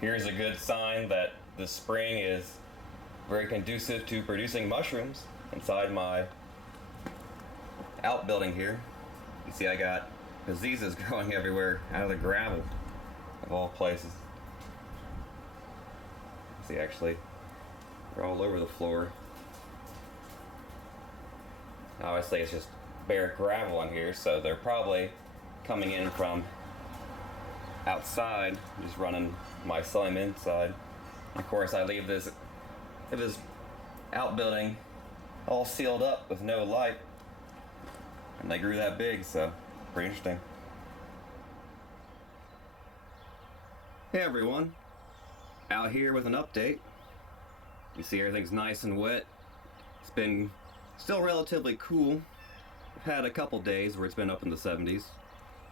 Here's a good sign that the spring is very conducive to producing mushrooms inside my outbuilding here. You see I got diseases growing everywhere out of the gravel of all places. See, actually, they're all over the floor. Obviously it's just bare gravel in here, so they're probably coming in from outside, just running my slime inside. And of course I leave this outbuilding all sealed up with no light, and they grew that big, so pretty interesting. Hey everyone, out here with an update. You see everything's nice and wet. It's been still relatively cool. We've had a couple days where it's been up in the 70s.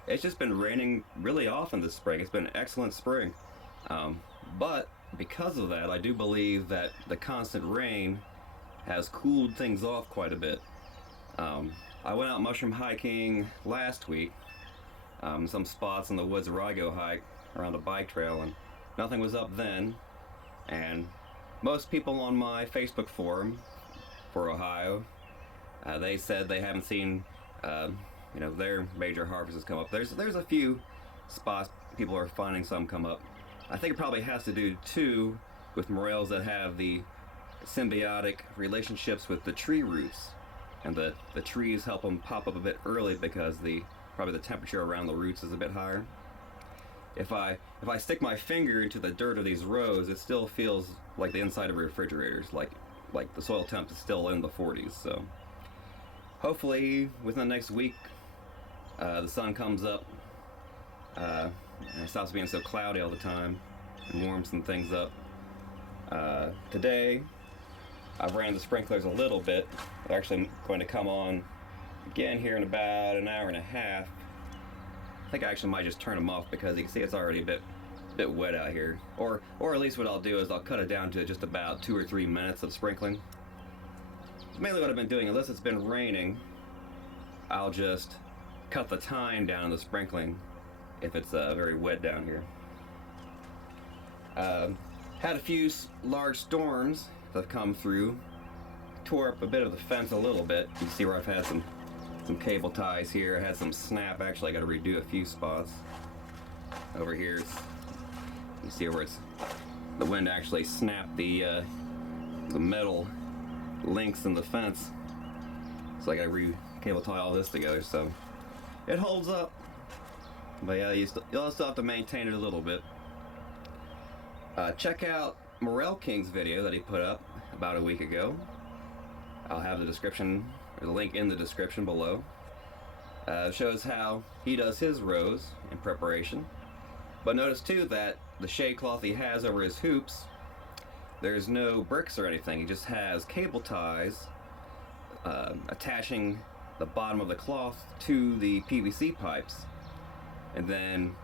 It's just been raining really often this spring. It's been an excellent spring. But because of that, I do believe that the constant rain has cooled things off quite a bit. I went out mushroom hiking last week, some spots in the woods where I go hike around a bike trail, and nothing was up then. And most people on my Facebook forum for Ohio, they said they haven't seen their major harvests come up. There's a few spots people are finding some come up. I think it probably has to do too with morels that have the symbiotic relationships with the tree roots, and the trees help them pop up a bit early because probably the temperature around the roots is a bit higher. If I stick my finger into the dirt of these rows, it still feels like the inside of refrigerators, like the soil temp is still in the 40s. So hopefully within the next week the sun comes up and it stops being so cloudy all the time and warms some things up. Today I've ran the sprinklers a little bit. They're actually going to come on again here in about an hour and a half. I think I actually might just turn them off because you can see it's already a bit wet out here. Or at least what I'll do is I'll cut it down to just about 2 or 3 minutes of sprinkling. Mainly what I've been doing, unless it's been raining, I'll just cut the time down on the sprinkling if it's very wet down here. Had a few large storms that have come through, tore up a bit of the fence a little bit. You see where I've had some cable ties here. I had some snap. Actually, I got to redo a few spots. Over here, you see where the wind actually snapped the metal links in the fence. So I got to cable tie all this together. So it holds up, but yeah, you'll still have to maintain it a little bit. Check out MorelKing's video that he put up about a week ago. I'll have the link in the description below. Shows how he does his rows in preparation. But notice too that the shade cloth he has over his hoops, there's no bricks or anything. He just has cable ties attaching the bottom of the cloth to the PVC pipes, and then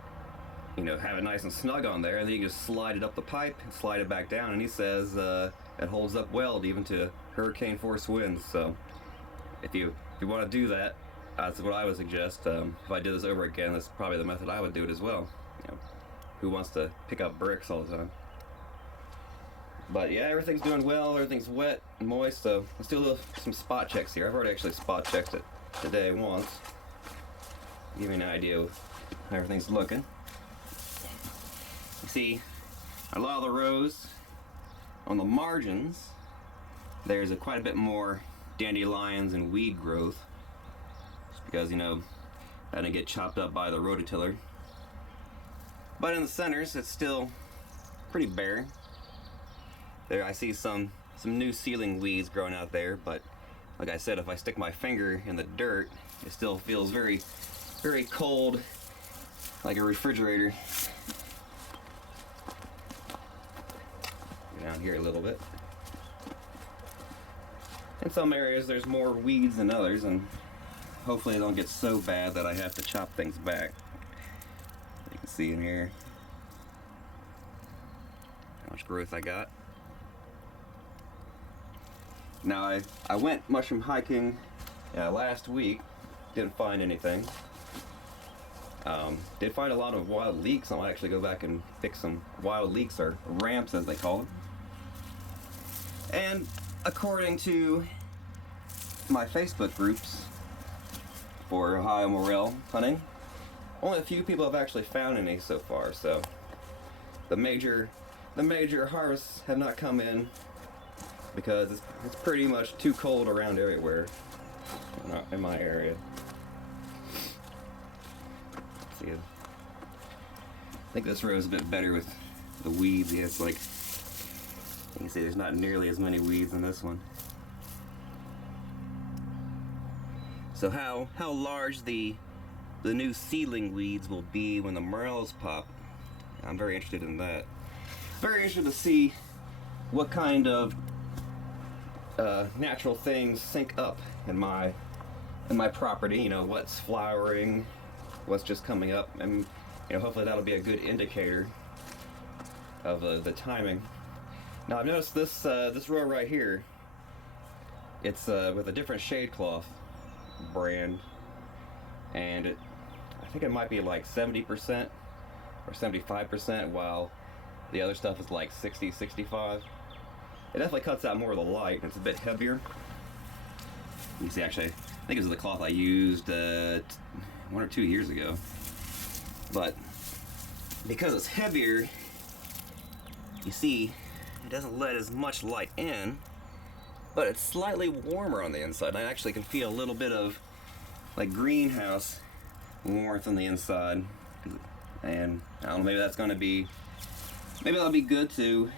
have it nice and snug on there, and then you just slide it up the pipe and slide it back down, and he says it holds up well even to hurricane force winds. So if you want to do that, that's what I would suggest. If I did this over again, that's probably the method I would do it as well. Who wants to pick up bricks all the time? But yeah, everything's doing well. Everything's wet and moist. So let's do some spot checks here. I've already actually spot checked it today once. Give you an idea of how everything's looking. You see, a lot of the rows on the margins, there's quite a bit more dandelions and weed growth, just because that didn't get chopped up by the rototiller. But in the centers, it's still pretty bare. There I see some new ceiling weeds growing out there, but like I said, if I stick my finger in the dirt, it still feels very, very cold, like a refrigerator. Go down here a little bit. In some areas there's more weeds than others, and hopefully they don't get so bad that I have to chop things back. You can see in here how much growth I got. Now I went mushroom hiking last week, didn't find anything. Did find a lot of wild leeks. I might actually go back and pick some wild leeks, or ramps as they call them. And according to my Facebook groups for Ohio Morel hunting, only a few people have actually found any so far, so the major harvests have not come in because it's pretty much too cold around everywhere in my area. Let's see, I think this row is a bit better with the weeds. Yeah, it's like, you can see there's not nearly as many weeds in this one. So how large the new seedling weeds will be when the morels pop, I'm very interested in that. Very interested to see what kind of natural things sink up in my property. You know, what's flowering, what's just coming up, and you know, hopefully that'll be a good indicator of the timing. Now I've noticed this row right here. It's with a different shade cloth brand, and I think it might be like 70% or 75%, while the other stuff is like 60, 65. It definitely cuts out more of the light, and it's a bit heavier. You can see, actually, I think it was the cloth I used 1 or 2 years ago. But because it's heavier, you see, it doesn't let as much light in, but it's slightly warmer on the inside. I actually can feel a little bit of like greenhouse warmth on the inside, and I don't know, maybe that'll be good to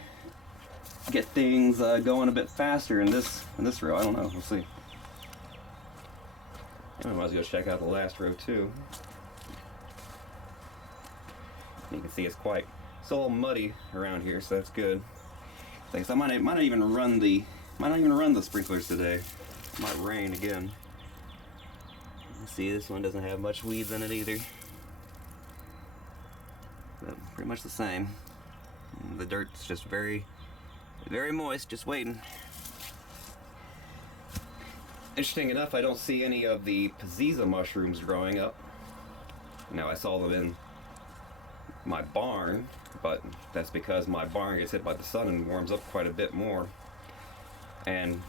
get things going a bit faster in this row. I don't know. We'll see. I might as well check out the last row too. You can see it's all muddy around here, so that's good. Thanks. I might not even run the sprinklers today. It might rain again. You see, this one doesn't have much weeds in it either. But pretty much the same. The dirt's just very, very moist, just waiting. Interesting enough, I don't see any of the Paziza mushrooms growing up. Now, I saw them in my barn, but that's because my barn gets hit by the sun and warms up quite a bit more. And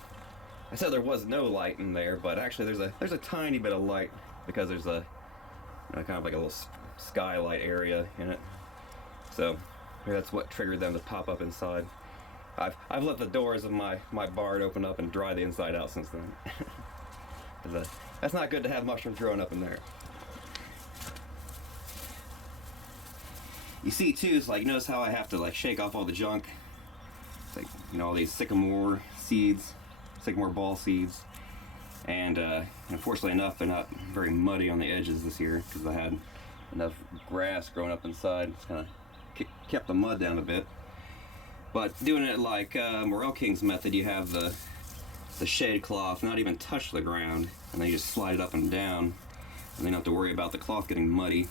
I said there was no light in there, but actually there's a tiny bit of light because there's a kind of like a little skylight area in it. So that's what triggered them to pop up inside. I've let the doors of my barn open up and dry the inside out since then. That's not good to have mushrooms growing up in there. You see too, it's like, notice how I have to like shake off all the junk. It's like, you know, all these sycamore seeds, sycamore ball seeds. And unfortunately enough, they're not very muddy on the edges this year because I had enough grass growing up inside. It's kind of kept the mud down a bit. But doing it like MorelKing's method, you have the shade cloth not even touch the ground, and then you just slide it up and down, and then you don't have to worry about the cloth getting muddy,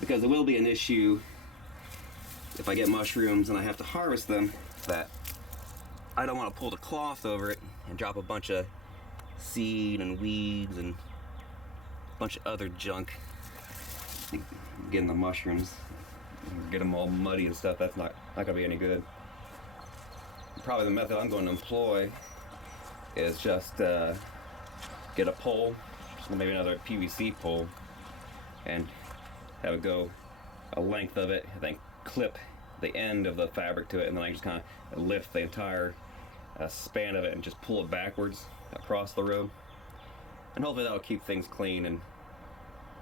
because it will be an issue if I get mushrooms and I have to harvest them, that I don't want to pull the cloth over it and drop a bunch of seed and weeds and a bunch of other junk getting the mushrooms, get them all muddy and stuff. That's not gonna be any good. Probably the method I'm going to employ is just get a pole, maybe another PVC pole, and have it go a length of it, and then clip the end of the fabric to it, and then I just kind of lift the entire span of it and just pull it backwards across the road. And hopefully that'll keep things clean and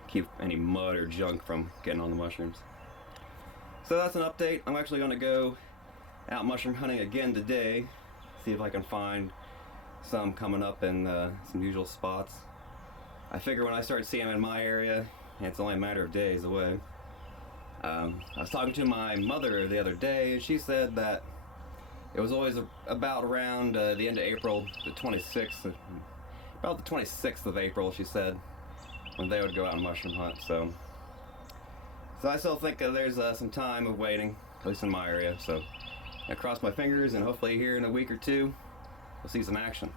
keep any mud or junk from getting on the mushrooms. So that's an update. I'm actually going to go out mushroom hunting again today, see if I can find some coming up in some usual spots. I figure when I start seeing them in my area, it's only a matter of days away. I was talking to my mother the other day, and she said that it was always about around the end of April, the 26th, about the 26th of April, she said, when they would go out and mushroom hunt. So I still think there's some time of waiting, at least in my area. So I cross my fingers, and hopefully here in a week or two, we'll see some action.